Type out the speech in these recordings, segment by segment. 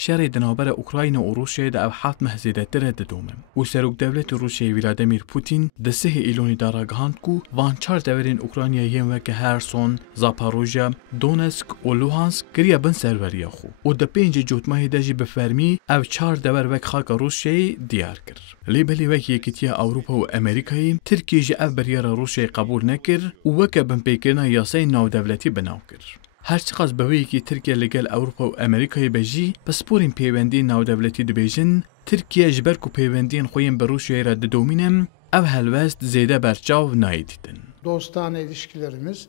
شر دنابر اوکراین و روسیه ده ابحات محزیده تره ددومم و سروک دولت روسیه ولادیمیر پوتین ده 3 ایلونی داراگهاند کو وان 4 دورین اوکراینیا یم وک هرسون، زاپاروژیا، دونسک و لوهانسک گریا بن سروریا خو و ده 5 جوتمه ده جی بفرمی او 4 دور وک خاک روسیه دیار کر. لیبلی وک یکیتیا اوروپا و امریکایی ترکیه جی اف بریار روسیه قبول نکر و وک بن پیکرنا یاسای ناو دولتی بناو کر. هرچقدر بهویی که ترکیه لگل اروپا و امریکای بجی پسپورین پیوندی ناو دولتی دبیجن ترکیه جبر کو پیوندین خویم به روسیه را ددومینم او هلوست زیده برچاو نایدیدن. Dostane ilişkilerimiz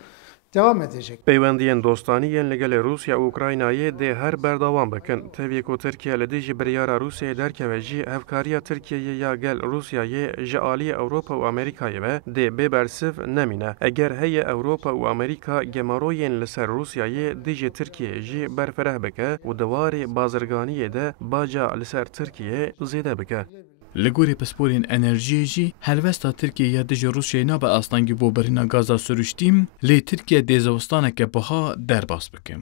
devam edecek. Peyvendiyen dostaniyen legel Rusya و Ukraynayê de her berdawam bikin. Tevî ku Tirkiye li dijî biryara Rusyayê derkeve jî hevkariya Tirkiyeyê ya gel Rusyayê ji aliyê Ewropa û Amerîkayê ve de bêbersiv nemîne. Eger heye Ewropa û Amerîka gemaroyên li ser Rusyayê dijî Tirkiyeyê jî berfireh bike û di warê bazirganiyê de baca li ser Tirkiye zêde bike. لگوری پسپورین انرژی جی هلوستا ترکیه یا دج روسیه نا به اصلانگی بو برینا گازا sürüştیم لی ترکیه دیزوستانه که بها درباس بکم.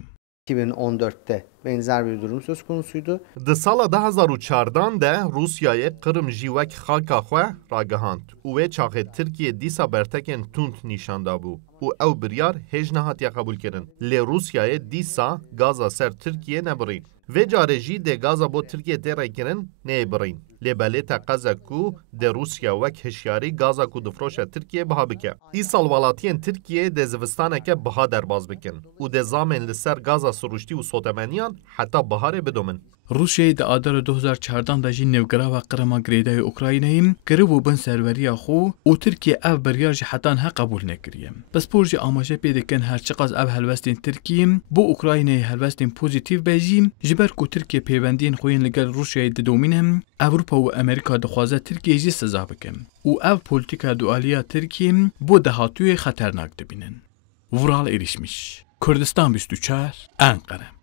2014'te benzer bir durum söz konusuydu. Di sala 2014 de Rusyayê Qrim jî wek xaka xwe ragihand û wê çaxê Tirkiye dîsa bertekên tund nîşan dabû û ew biryar hêj nehatiye qebûlkirin. Lê Rusyayê dîsa gaza ser Tirkiye nebirî. Vê carê jî dê gaza bo Tirkiye tê rêkirin neyê birîn. Lê belê te qeze ku de Rusya wek hişyarî gaza ku difroşe Tirkiye biha bike. Îsal welatiyên Tirkiye dê zivistaneke biha derbas bikin û dê zamên li ser gaza siruştî û sotemeniyan heta biharê bidomin. روسیه د آدار 2014 د جی نوګرا قرما گریدای اوکراینایم کربو بن سروریا خو او ترکیه اف بریار جی حتان ها قبول نکریم پس پورجی آماجه پیدکن هر چقاز اف هلوستین ترکیم بو اوکراینای هلوستین پوزیتیو بجیم جبر کو ترکیه پیوندین خوین لگل روسیه د دومینم اوروپا و امریکا د خوازه ترکیه جی سزا بکم او اف پولیتیکا دوالیا ترکیم بو دهاتوی خطرناک دبینن ورال erişmiş. Kürdistan 24 Ankara